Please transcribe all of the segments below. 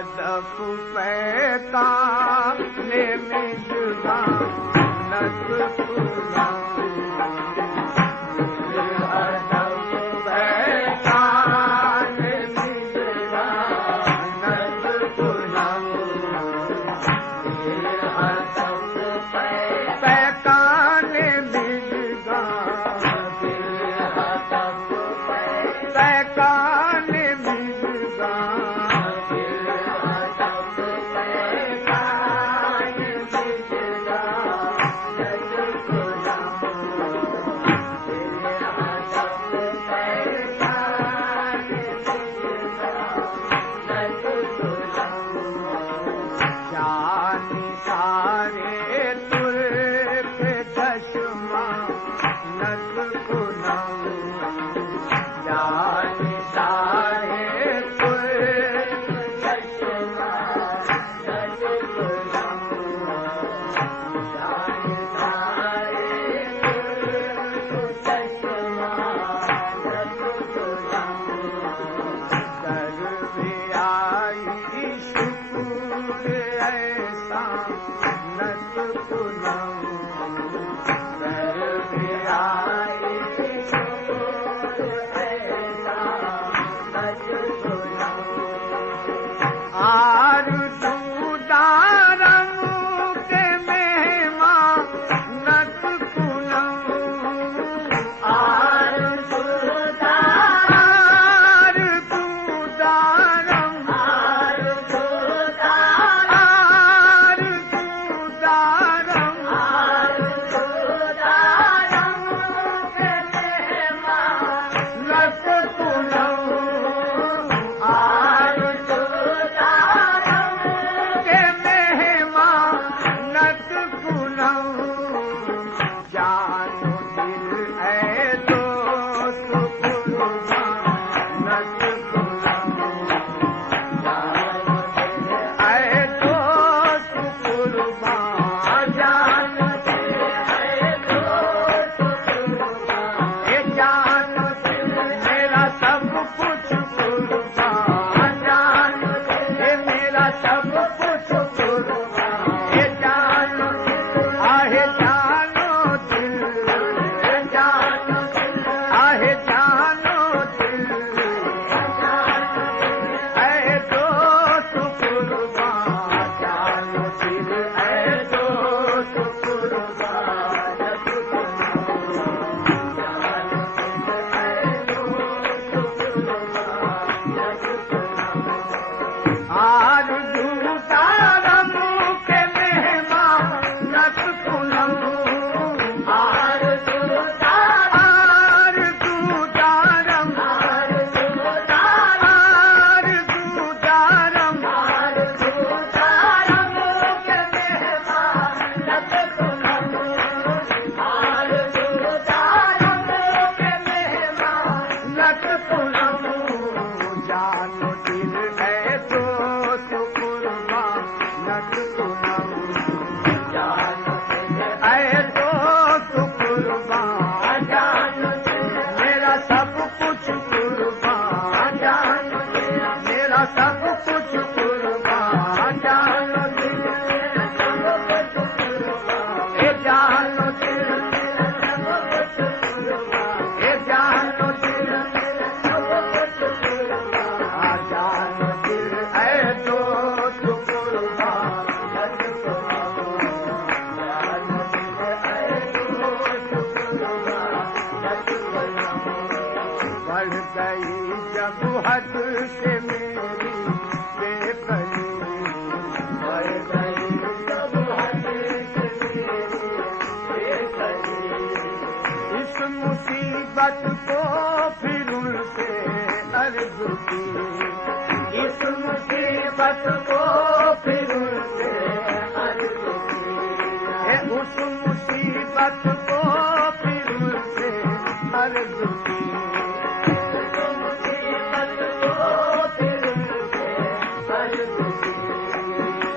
अदब पैकाने मिज़बान नत कुलाऊं अदब पैकाने मिज़बान नत कुलाऊं अदब पैकाने मिज़बान पैकाने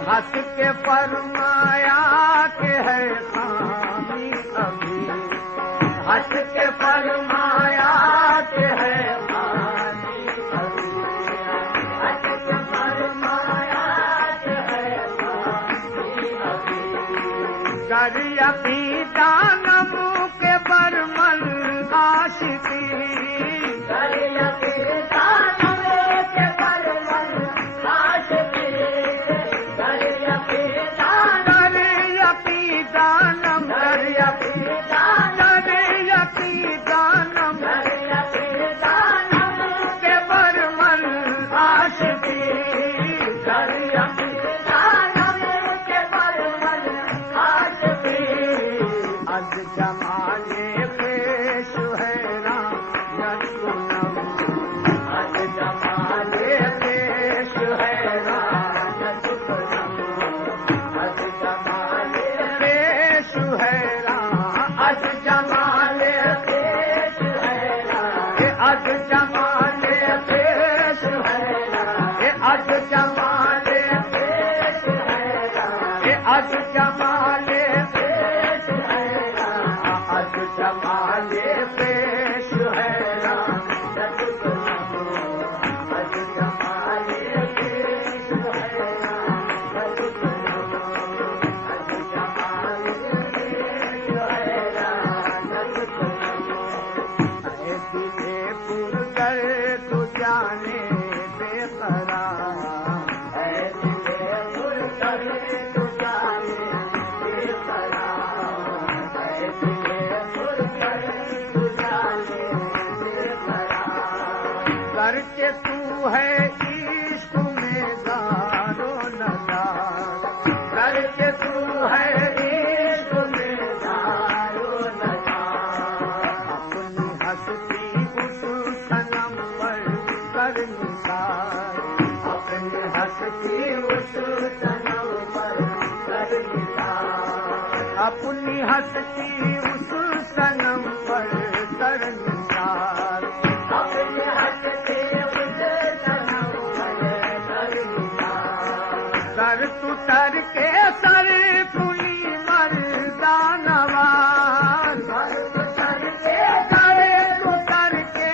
हंस के फरमाया के है खामी अभी, हंस के फरमाया के है खामी अभी, हंस के फरमाया दरियापी दानम के बरमन आशिकी दरियापी दानम के बरमन आशिकी दरियापी दानम दरियापी दानम दरियापी दानम के बरमन आशिकी दरियापी अज जमाने पेश है राम यदुनम अज जमाने पेश है राम यदुनम अज जमाने पेश है राम अज जमाने पेश है राम अज जमाने पेश है राम अज जमाने पेश है राम अज जमाने अज जमाने पेश है राम अज जमाने पेश है राम अज जमाने पेश है राम दिले पुरकर तू जाने बेकरार दिले पुरकर तू जाने करके तू है इश्क में दारो नदार करके तू है इश्क में दारो नदार अपनी हस्ती उस सनम पर कर निसार अपनी हस्ती उस सनम पर कर निसार अपनी हस्ती उस सनम पर कर निसार अपनी हस्ती सर तू तर के सर पुली मर्दानवा सर तू तर के सर तू तर के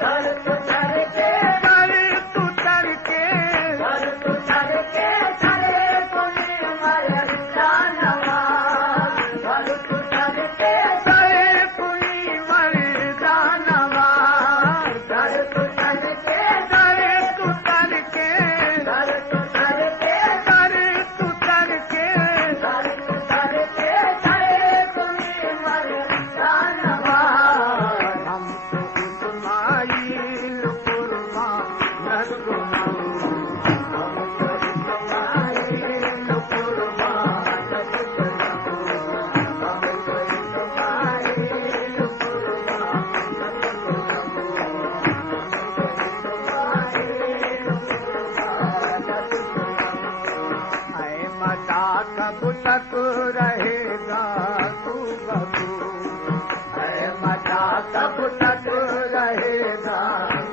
सर तू तर के सर तू तर के सर तू तर के सर पुली मर्दानवा सर तू तर के सर पुली मर्दानवा सर तू तर के सर तू तर के सर तू तर के कब तक रहेगा तू बतू मजा कब तक रहेगा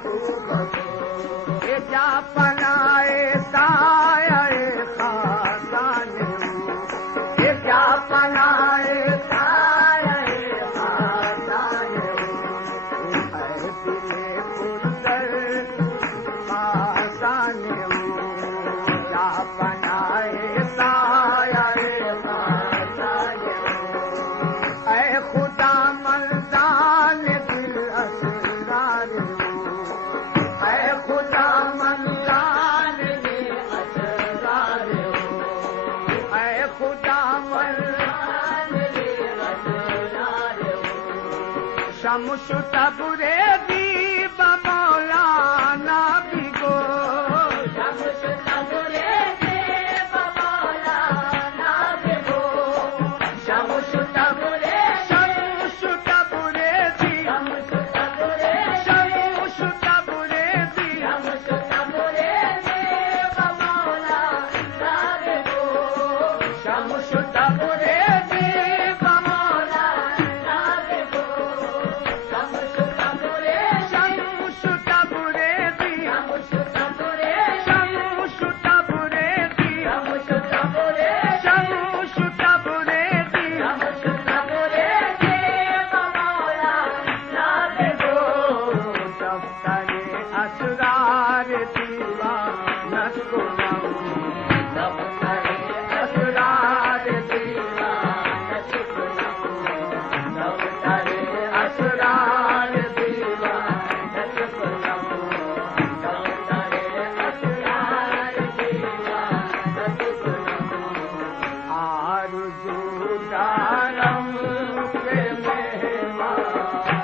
तू बतू ये जा पनाए साए खासाने ये जा पनाए साए खासाने दिले पुरकर खासाने जा पनाए खुदा मर्दान दिल असरार है खुदा मर्दान दिल असरार है खुदा मर्दान दिल असरार शम्स तबरे दी बमौलाना बिगो शम्स तबरे दी बमौलाना बिगो शम्स तबरे हाँ